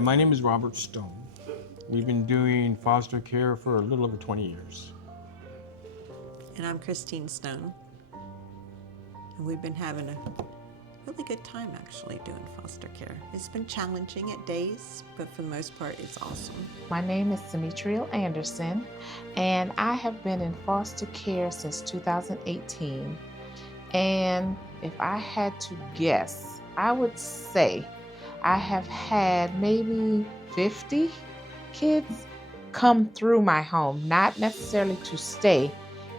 My name is Robert Stone. We've been doing foster care for a little over 20 years. And I'm Christine Stone. And we've been having a really good time actually doing foster care. It's been challenging at days, but for the most part, it's awesome. My name is Demetriel Anderson, and I have been in foster care since 2018. And if I had to guess, I would say I have had maybe 50 kids come through my home, not necessarily to stay,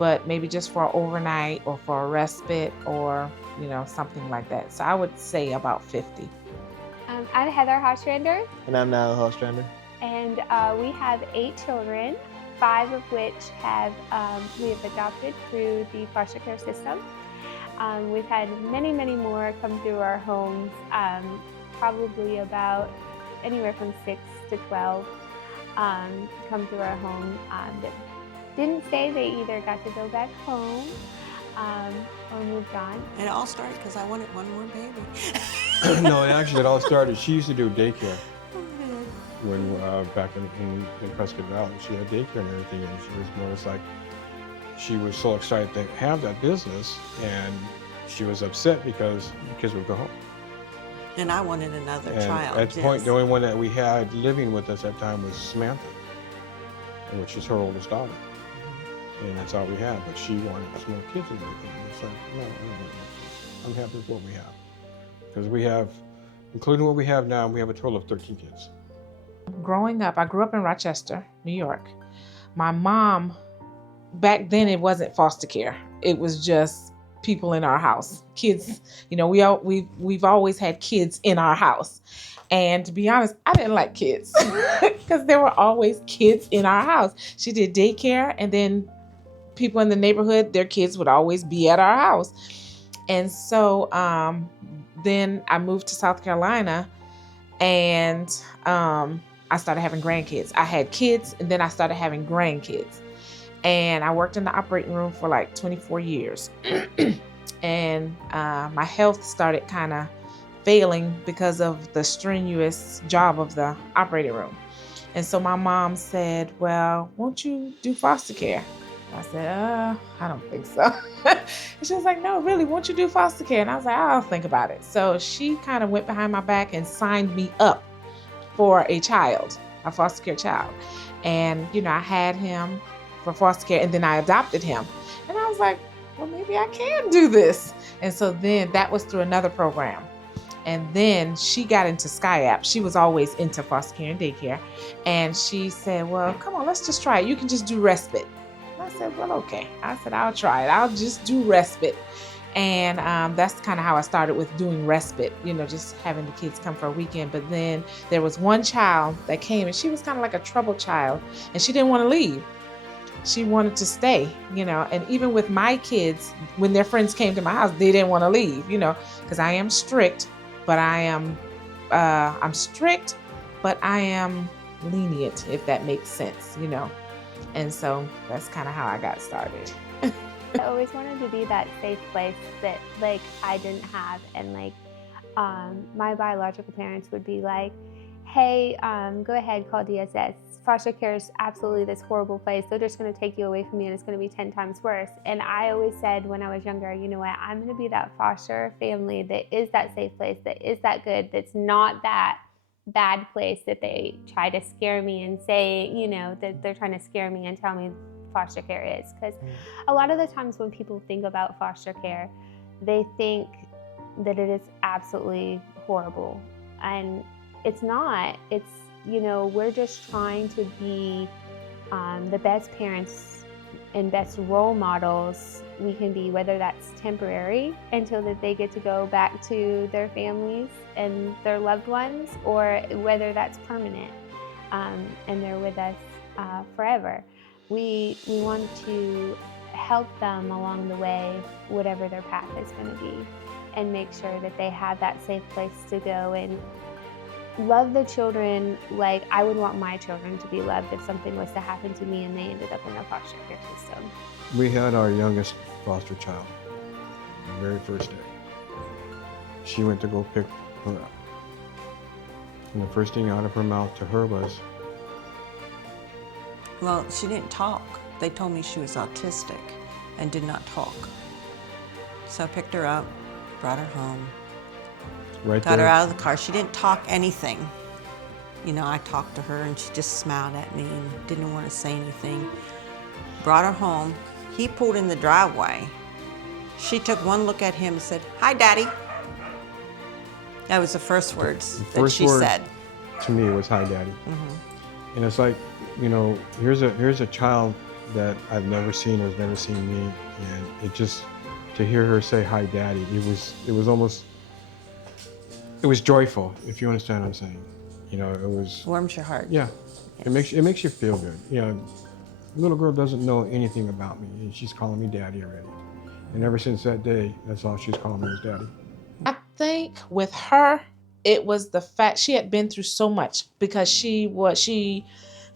but maybe just for overnight or for a respite or, something like that. So I would say about 50. I'm Heather Hostrander. And I'm Niall Hostrander. And we have 8 children, 5 of which we have adopted through the foster care system. We've had many, many more come through our homes, probably about anywhere from 6 to 12 come through our home that didn't stay. They either got to go back home or moved on. And it all started because I wanted one more baby. No, actually, it all started. She used to do daycare when back in Prescott Valley. She had daycare and everything, and she was more like she was so excited to have that business, and she was upset because the kids would go home. And I wanted another And child. at the point, the only one that we had living with us at that time was Samantha, which is her oldest daughter. And that's all we had, but she wanted some more kids and everything. And it's like, no. I'm happy with what we have. Because we have, including what we have now, we have a total of 13 kids. Growing up, I grew up in Rochester, New York. My mom, back then it wasn't foster care. It was just people in our house. Kids, we've always had kids in our house. And to be honest, I didn't like kids because there were always kids in our house. She did daycare, and then people in the neighborhood, their kids would always be at our house. And so then I moved to South Carolina, and I started having grandkids. I had kids, and then I started having grandkids. And I worked in the operating room for like 24 years. And my health started kind of failing because of the strenuous job of the operating room. And so my mom said, well, won't you do foster care? I said, I don't think so. And she was like, no, really, won't you do foster care? And I was like, I'll think about it. So she kind of went behind my back and signed me up for a foster care child. And, I had him for foster care, and then I adopted him. And I was like, well, maybe I can do this. And so then that was through another program. And then she got into SkyApp. She was always into foster care and daycare. And she said, well, come on, let's just try it. You can just do respite. And I said, well, okay. I said, I'll try it. I'll just do respite. And that's kind of how I started with doing respite, just having the kids come for a weekend. But then there was one child that came, and she was kind of like a troubled child, and she didn't want to leave. She wanted to stay, and even with my kids, when their friends came to my house, they didn't want to leave, because I am strict, but I'm strict, but I am lenient, if that makes sense, And so that's kind of how I got started. I always wanted to be that safe place that I didn't have, and my biological parents would be like, hey, go ahead, call DSS. Foster care is absolutely this horrible place. They're just going to take you away from me, and it's going to be 10 times worse. And I always said when I was younger, you know what, I'm going to be that foster family that is that safe place, that is that good, that's not that bad place that they try to scare me and say, that they're trying to scare me and tell me foster care is. Because a lot of the times when people think about foster care, they think that it is absolutely horrible. And it's not. It's, we're just trying to be the best parents and best role models we can be, whether that's temporary until that they get to go back to their families and their loved ones, or whether that's permanent and they're with us forever. We want to help them along the way, whatever their path is going to be, and make sure that they have that safe place to go and love the children like I would want my children to be loved if something was to happen to me and they ended up in a foster care system. We had our youngest foster child the very first day. She went to go pick her up. And the first thing out of her mouth to her was, Well, she didn't talk. They told me she was autistic and did not talk. So I picked her up, brought her home, right got there. her out of the car. She didn't talk anything. You know, I talked to her and she just smiled at me and didn't want to say anything. Brought her home. He pulled in the driveway. She took one look at him and said, "Hi, Daddy." That was the first words that first she word said. To me, it was "Hi, Daddy." And it's like, you know, here's a child that I've never seen or has never seen me, and it just, to hear her say "Hi, Daddy," it was almost, it was joyful, if you understand what I'm saying. You know, it was, Warms your heart. yeah, Yes. it makes you feel good. You know, the little girl doesn't know anything about me, and she's calling me Daddy already. And ever since that day, that's all she's calling me is Daddy. I think with her, it was the fact she had been through so much, because she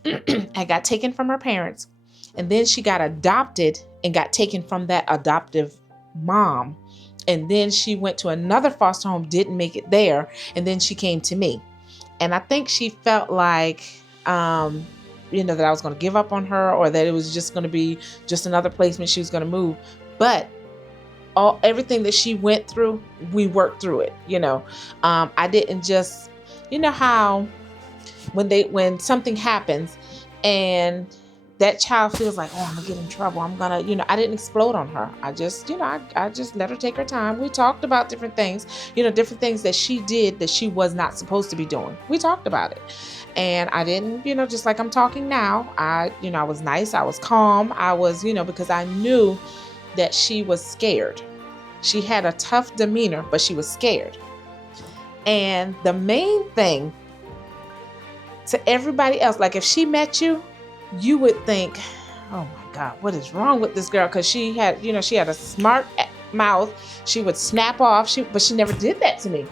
had got taken from her parents, and then she got adopted and got taken from that adoptive mom, and then she went to another foster home, didn't make it there, and then she came to me. And I think she felt like that I was going to give up on her, or that it was just going to be just another placement, she was going to move. But everything that she went through, we worked through it. I didn't just, how when something happens and that child feels like, oh, I'm gonna get in trouble, I'm gonna, I didn't explode on her. I just, I just let her take her time. We talked about different things, different things that she did that she was not supposed to be doing. We talked about it. And I didn't, just like I'm talking now, I was nice, I was calm, I was, because I knew that she was scared. She had a tough demeanor, but she was scared. And the main thing to everybody else, like if she met you, you would think, oh my God, what is wrong with this girl? Because she had, she had a smart mouth. She would snap off, but she never did that to me.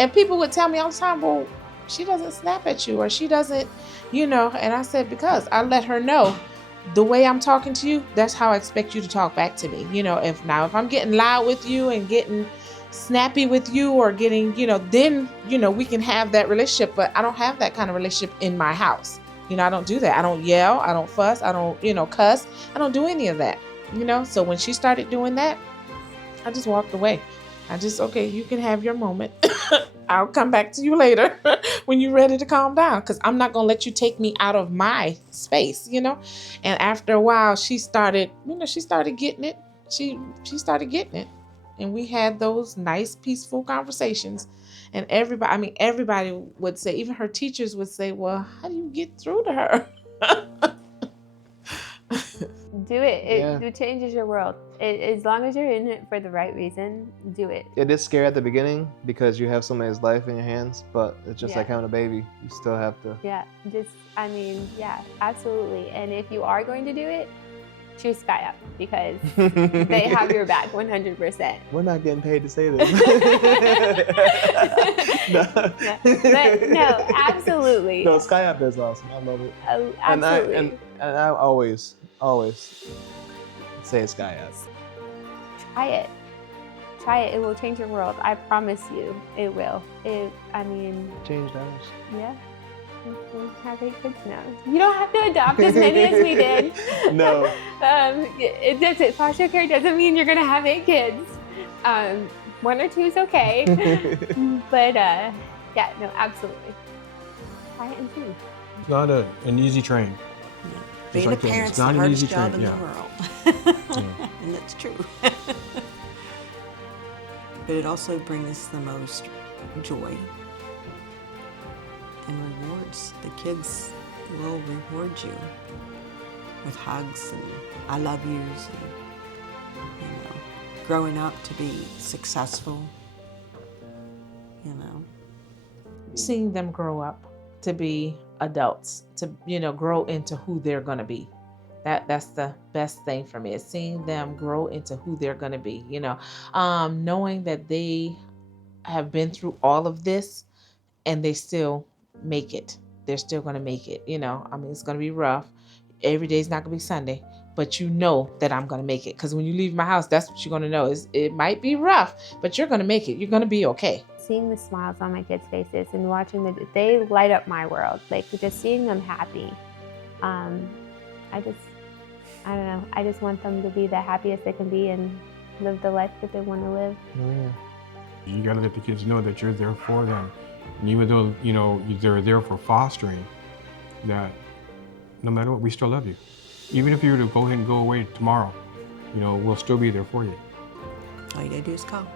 And people would tell me all the time, well, she doesn't snap at you, or she doesn't, and I said, because I let her know the way I'm talking to you, that's how I expect you to talk back to me. If I'm getting loud with you and getting snappy with you, or getting, then, we can have that relationship. But I don't have that kind of relationship in my house. I don't do that. I don't yell. I don't fuss. I don't, cuss. I don't do any of that, So when she started doing that, I just walked away. Okay, you can have your moment. I'll come back to you later when you're ready to calm down, because I'm not going to let you take me out of my space, And after a while, she started getting it. She started getting it. And we had those nice, peaceful conversations. And everybody would say, even her teachers would say, well, how do you get through to her? Do it. It changes your world. As long as you're in it for the right reason, do it. It is scary at the beginning because you have somebody's life in your hands, but it's just like having a baby. You still have to. Yeah, absolutely. And if you are going to do it, choose Sky Up, because they have your back 100%. We're not getting paid to say this. No, absolutely. No, Sky Up is awesome. I love it. Oh, absolutely. And I always say Sky Up. Try it. It will change your world. I promise you, it will. Changed ours. Yeah. We have 8 kids now. You don't have to adopt as many as we did. No. It doesn't. Foster care doesn't mean you're gonna have 8 kids. 1 or 2 is okay. But absolutely. Try it and see. It's not an easy train. Being a parent's the hardest job in the world. And that's true. But it also brings the most joy and rewards. The kids will reward you with hugs and I love yous, and growing up to be successful. Seeing them grow up to be adults, to grow into who they're gonna be. That's the best thing for me, is seeing them grow into who they're gonna be. Knowing that they have been through all of this and they still make it. They're still gonna make it. It's gonna be rough. Every day's not gonna be Sunday, but you know that I'm going to make it. Because when you leave my house, that's what you're going to know. It might be rough, but you're going to make it. You're going to be okay. Seeing the smiles on my kids' faces and watching they light up my world. Like just seeing them happy. I don't know. I just want them to be the happiest they can be and live the life that they want to live. Oh, yeah. You gotta let the kids know that you're there for them. And even though, you know, they're there for fostering, that no matter what, we still love you. Even if you were to go ahead and go away tomorrow, you know, we'll still be there for you. All you gotta do is call.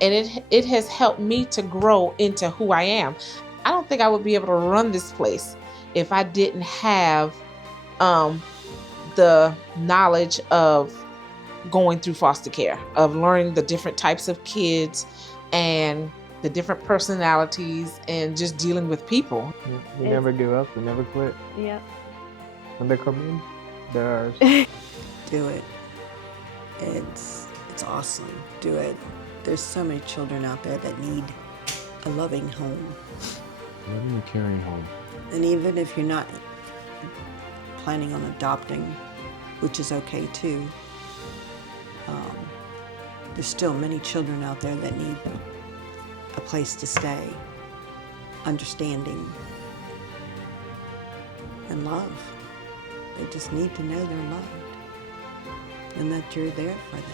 And it has helped me to grow into who I am. I don't think I would be able to run this place if I didn't have the knowledge of going through foster care, of learning the different types of kids and the different personalities and just dealing with people. Yeah, we never give up. We never quit. Yep. When they come in, they're ours. Do it. It's awesome. Do it. There's so many children out there that need a loving home. Living and caring home. And even if you're not planning on adopting, which is okay too, there's still many children out there that need a place to stay, understanding, and love. They just need to know they're loved and that you're there for them.